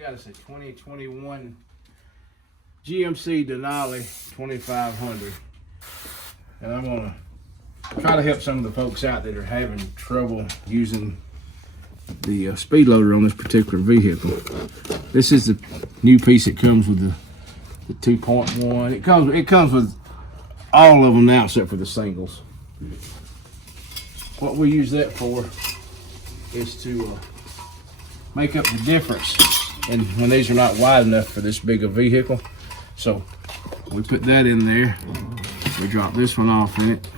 got us a 2021 GMC Denali 2500. And I'm gonna try to help some of the folks out that are having trouble using the speed loader on this particular vehicle. This is the new piece that comes with the 2.1. It comes with all of them now except for the singles. What we use that for is to make up the difference and when these are not wide enough for this big a vehicle. So we put that in there. We drop this one off in it.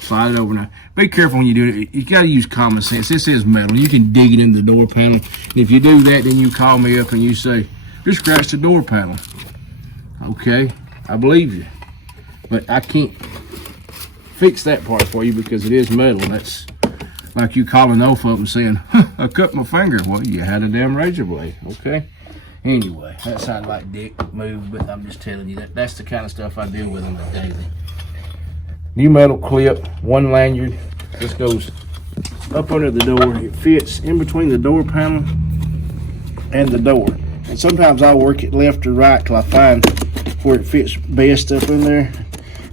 Slide it over. Now be careful when you do it. You got to use common sense. This is metal. You can dig it in the door panel. And if you do that, then you call me up and you say, just scratch the door panel. Okay, I believe you, but I can't fix that part for you because it is metal. That's like you calling off up and saying, huh, I cut my finger. Well, you had a damn razor blade. Okay, anyway, that sounded like dick move, but I'm just telling you that's the kind of stuff I deal with on the daily. New metal clip, one lanyard. This goes up under the door. It fits in between the door panel and the door. And sometimes I'll work it left or right till I find where it fits best up in there.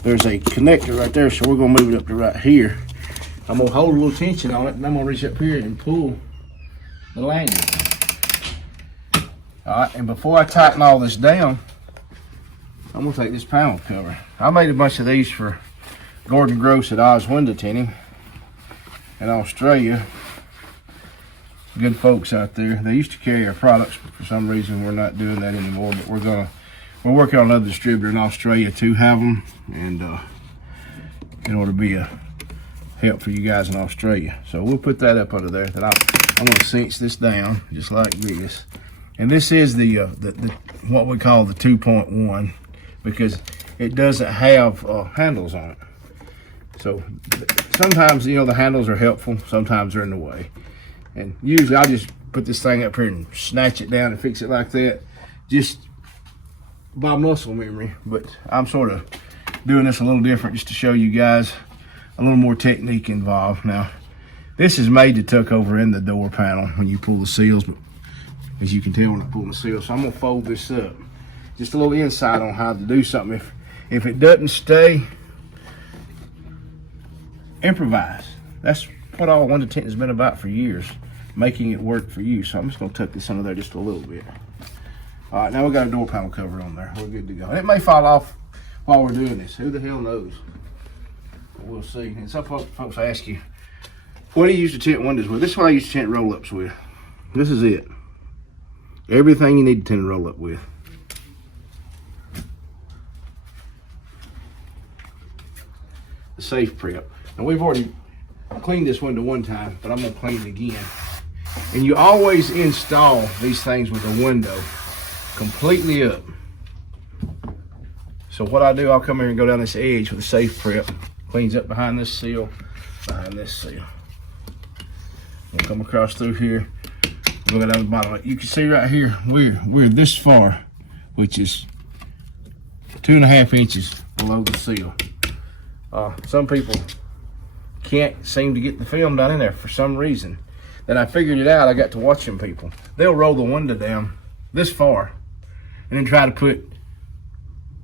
There's a connector right there, so we're gonna move it up to right here. I'm gonna hold a little tension on it, and I'm gonna reach up here and pull the lanyard. All right, and before I tighten all this down, I'm gonna take this panel cover. I made a bunch of these for Gordon Gross at Oz Window Tinting in Australia. Good folks out there. They used to carry our products, but for some reason we're not doing that anymore. But we're working on another distributor in Australia to have them, and in order to be a help for you guys in Australia. So we'll put that up under there. Then I'm going to cinch this down just like this. And this is the what we call the 2.1 because it doesn't have handles on it. So sometimes, you know, the handles are helpful. Sometimes they're in the way. And usually I'll just put this thing up here and snatch it down and fix it like that, just by muscle memory. But I'm sort of doing this a little different just to show you guys a little more technique involved. Now, this is made to tuck over in the door panel when you pull the seals, but as you can tell when I pull the seals. So I'm gonna fold this up. Just a little insight on how to do something. If it doesn't stay, improvise. That's what all Window Tinting has been about for years, making it work for you. So I'm just gonna tuck this under there just a little bit. All right, now we got a door panel cover on there. We're good to go. And it may fall off while we're doing this. Who the hell knows? But we'll see. And some folks ask you, what do you use to tint windows with? This is what I used to tint roll-ups with. This is it. Everything you need to tint a roll-up with. The safe prep. Now we've already cleaned this window one time, but I'm gonna clean it again. And you always install these things with a window completely up. So what I do, I'll come here and go down this edge with a safe prep. Cleans up behind this seal, behind this seal. We'll come across through here. We'll go down the bottom. You can see right here, we're this far, which is 2.5 inches below the seal. Some people can't seem to get the film down in there for some reason. Then I figured it out. I got to watching people. They'll roll the window down this far and then try to put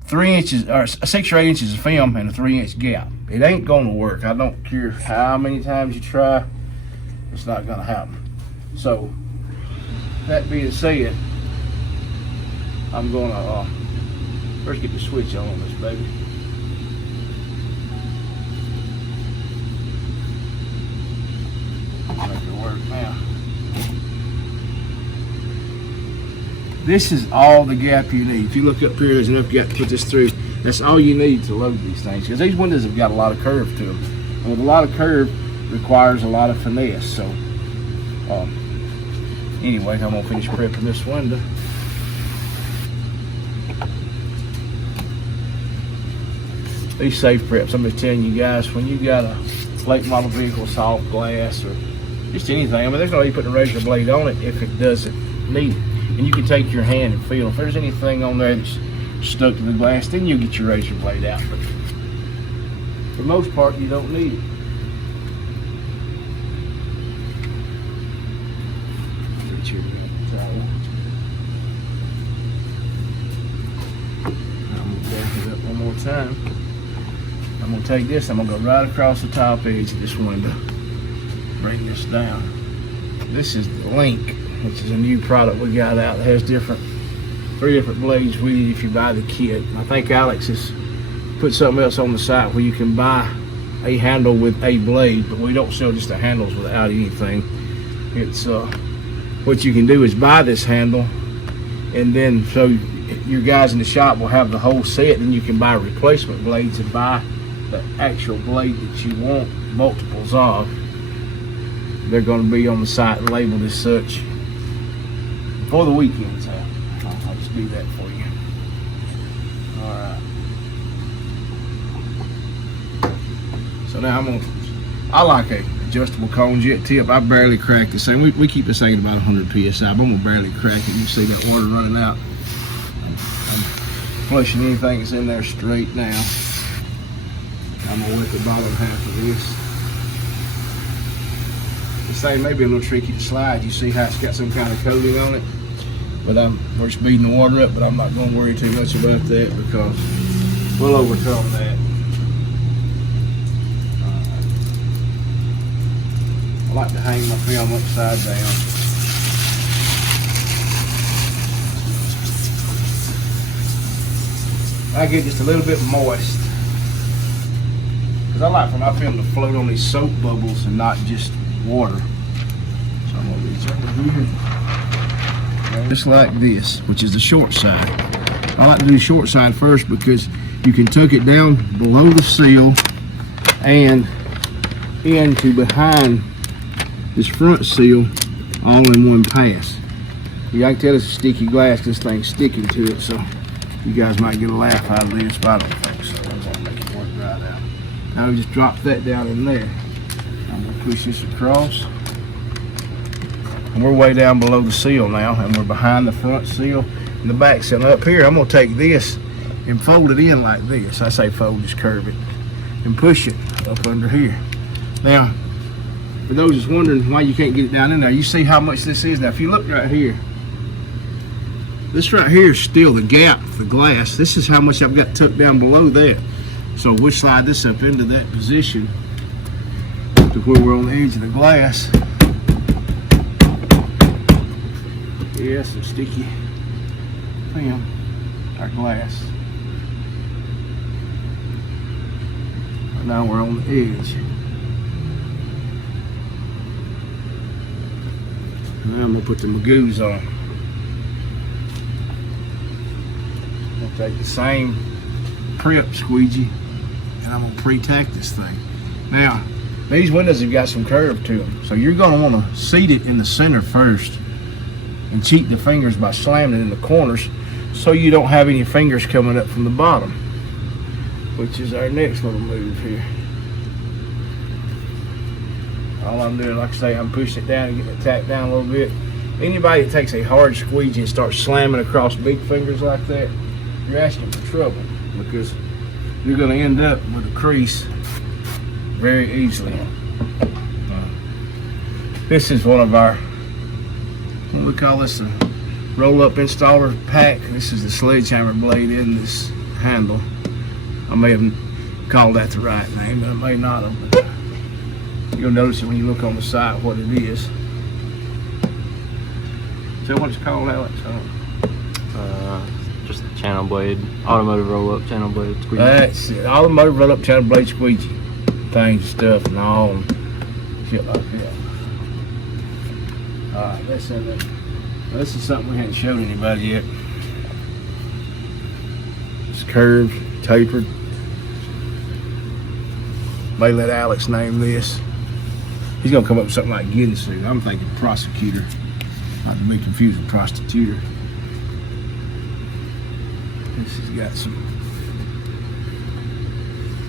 3 inches or 6 or 8 inches of film in a 3-inch gap. It ain't gonna work. I don't care how many times you try, it's not gonna happen. So that being said, I'm gonna first get the switch on this baby. Make it work now. This is all the gap you need. If you look up here, there's enough gap to put this through. That's all you need to load these things, because these windows have got a lot of curve to them. And with a lot of curve requires a lot of finesse. So anyway, I'm gonna finish prepping this window. These safe preps, I'm just telling you guys, when you got a late model vehicle, soft glass, or just anything, I mean, there's no way you put a razor blade on it if it doesn't need it. And you can take your hand and feel. If there's anything on there that's stuck to the glass, then you get your razor blade out. But for the most part, you don't need it. Get your towel. more time. I'm gonna take this, I'm gonna go right across the top edge of this window. Bring this down. This is the Link, which is a new product we got out that has 3 different blades with it if you buy the kit. I think Alex has put something else on the site where you can buy a handle with a blade, but we don't sell just the handles without anything. It's what you can do is buy this handle, and then so your guys in the shop will have the whole set, and you can buy replacement blades and buy the actual blade that you want, multiples of. They're going to be on the site and labeled as such before the weekend's out. I'll just do that for you. Alright. So now I like a adjustable cone jet tip. I barely crack this thing. We keep this thing at about 100 psi, but I'm going to barely crack it. You see that water running out. I'm flushing anything that's in there straight now. I'm going to wet the bottom half of this. This thing may be a little tricky to slide. You see how it's got some kind of coating on it? But we're speeding the water up, but I'm not going to worry too much about that because we'll overcome that. I like to hang my film upside down. I get just a little bit moist because I like for my film to float on these soap bubbles and not just water. So I'm gonna reach over here, just like this, which is the short side. I like to do the short side first because you can tuck it down below the seal and into behind this front seal all in one pass. Yeah, I can tell it's sticky glass. This thing's sticking to it, so you guys might get a laugh out of this, but I don't think so. I'm gonna make it work right out. Now we just drop that down in there. I'm gonna push this across. And we're way down below the seal now, and we're behind the front seal and the back seal. Now up here, I'm gonna take this and fold it in like this. I say fold, just curve it, and push it up under here. Now, for those that's wondering why you can't get it down in there, you see how much this is. Now, if you look right here, this right here is still the gap, the glass. This is how much I've got tucked down below that. So we'll slide this up into that position to where we're on the edge of the glass. Yeah, some sticky film, our glass. Now we're on the edge. Now I'm gonna put the magoos on. I'm gonna take the same prep squeegee and I'm gonna pre-tack this thing. Now, these windows have got some curve to them, so you're gonna wanna seat it in the center first and cheat the fingers by slamming it in the corners so you don't have any fingers coming up from the bottom, which is our next little move here. All I'm doing, like I say, I'm pushing it down and getting it tacked down a little bit. Anybody that takes a hard squeegee and starts slamming across big fingers like that, you're asking for trouble because you're going to end up with a crease very easily. This is one of our, what we call this, a roll-up installer pack. This is the sledgehammer blade in this handle. I may have called that the right name, but I may not have. You'll notice it when you look on the site what it is. So what it's called, Alex? Just channel blade, automotive roll-up channel blade squeegee. That's it, automotive roll-up channel blade squeegee. Things, stuff, and all, and shit like that. Alright, that's in there. Now, this is something we hadn't showed anybody yet. It's curved, tapered. May let Alex name this. He's gonna come up with something like Ginsu. I'm thinking prosecutor. Not to be confused with prostituter. This has got some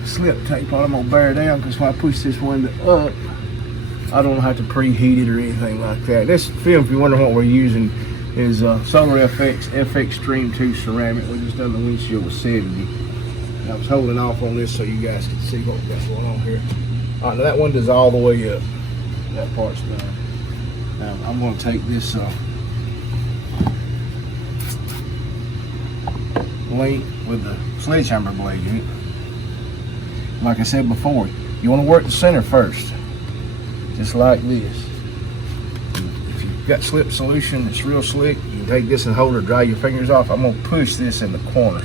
slip tape on it. I'm gonna bear it down because when I push this window up, I don't have to preheat it or anything like that. This film, if you're wondering what we're using, is Solar FX Stream 2 ceramic. We just done the windshield with 70. I was holding off on this so you guys can see what we got going on here. All right, now that window's all the way up. That part's done. Now I'm going to take this link with the sledgehammer blade in it. Like I said before, you want to work the center first, just like this. If you've got slip solution that's real slick, you can take this and hold it, dry your fingers off. I'm going to push this in the corner,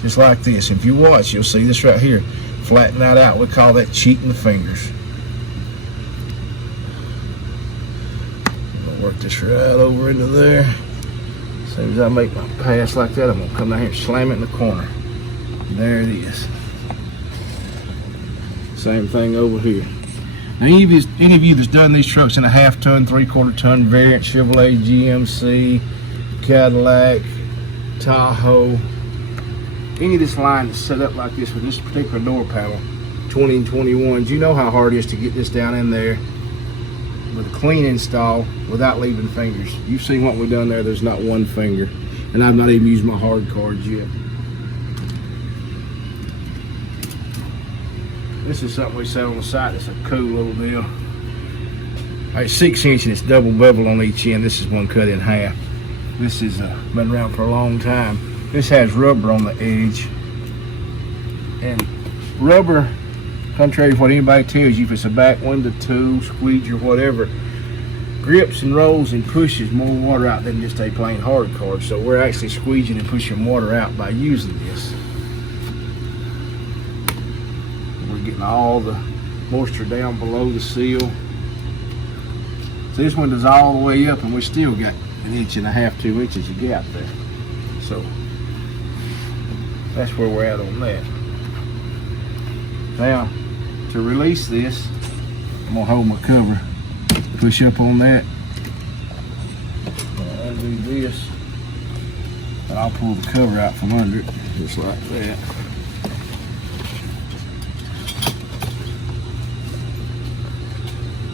just like this. If you watch, you'll see this right here. Flatten that out. We call that cheating the fingers. I'm going to work this right over into there. As soon as I make my pass like that, I'm going to come down here and slam it in the corner. There it is. Same thing over here. Now, any of you that's done these trucks in a 1/2 ton, 3/4 ton variant, Chevrolet, GMC, Cadillac, Tahoe, any of this line that's set up like this with this particular door panel, 20 and 21s, you know how hard it is to get this down in there with a clean install without leaving fingers. You've seen what we've done there. There's not one finger, and I've not even used my hard cards yet. This is something we set on the side. It's a cool little deal. It's 6 inch and it's double bevel on each end. This is one cut in half. This has been around for a long time. This has rubber on the edge, and rubber, contrary to what anybody tells you, if it's a back window tool, squeegee or whatever, grips and rolls and pushes more water out than just a plain hard card. So we're actually squeegeing and pushing water out by using this. We're getting all the moisture down below the seal. So this window's all the way up, and we still got 1.5 to 2 inches of gap there. So that's where we're at on that. Now, to release this, I'm gonna hold my cover, push up on that, undo this, and I'll pull the cover out from under it, just like that.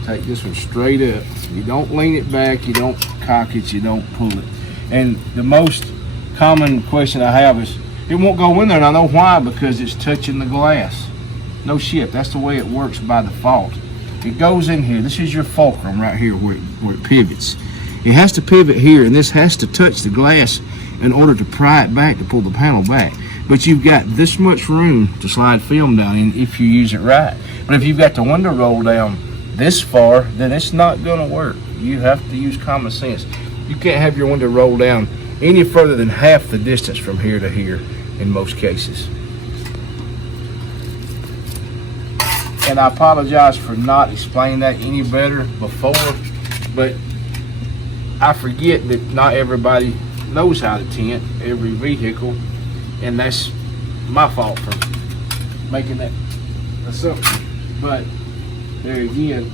Take this one straight up. You don't lean it back, you don't cock it, you don't pull it. And the most common question I have is, it won't go in there, and I know why, because it's touching the glass. No shit, that's the way it works by default. It goes in here. This is your fulcrum right here where it pivots. It has to pivot here, and this has to touch the glass in order to pry it back, to pull the panel back. But you've got this much room to slide film down in if you use it right. But if you've got the window roll down this far, then it's not gonna work. You have to use common sense. You can't have your window roll down any further than half the distance from here to here in most cases. And I apologize for not explaining that any better before, but I forget that not everybody knows how to tint every vehicle, and that's my fault for making that assumption. But there again,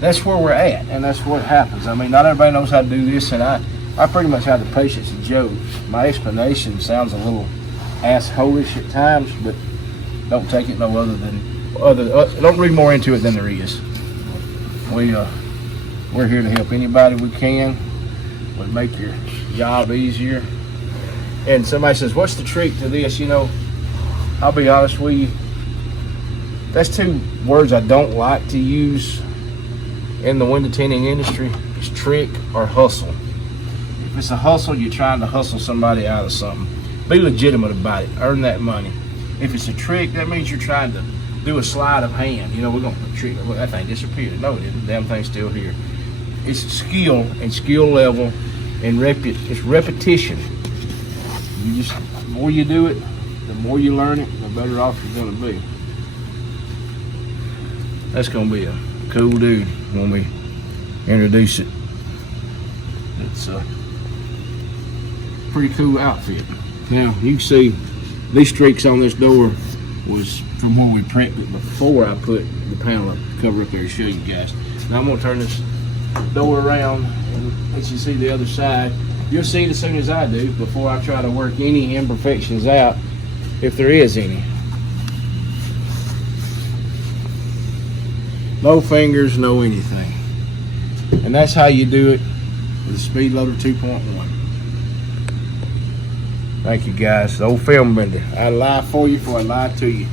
that's where we're at, and that's what happens. I mean, not everybody knows how to do this, and I pretty much have the patience of Job. My explanation sounds a little asshole-ish at times, but don't take it no other than don't read more into it than there is. We're here to help anybody we can. We make your job easier. And somebody says, "What's the trick to this?" You know, I'll be honest with you. That's 2 words I don't like to use in the window tinting industry. It's trick or hustle. If it's a hustle, you're trying to hustle somebody out of something. Be legitimate about it. Earn that money. If it's a trick, that means you're trying to do a sleight of hand. You know, we're going to trick. Well, that thing disappeared. No, it didn't. Damn thing's still here. It's skill and skill level, and it's repetition. The more you do it, the more you learn it, the better off you're going to be. That's going to be a cool dude when we introduce it. It's a pretty cool outfit. Now, you can see these streaks on this door was from where we prepped it before I put the panel cover up there to show you guys. Now I'm going to turn this door around and let you see the other side. You'll see it as soon as I do, before I try to work any imperfections out, if there is any. No fingers, no anything. And that's how you do it with the Speed Loader 2.1. Thank you guys. The old film bender. I lie for you before I lie to you.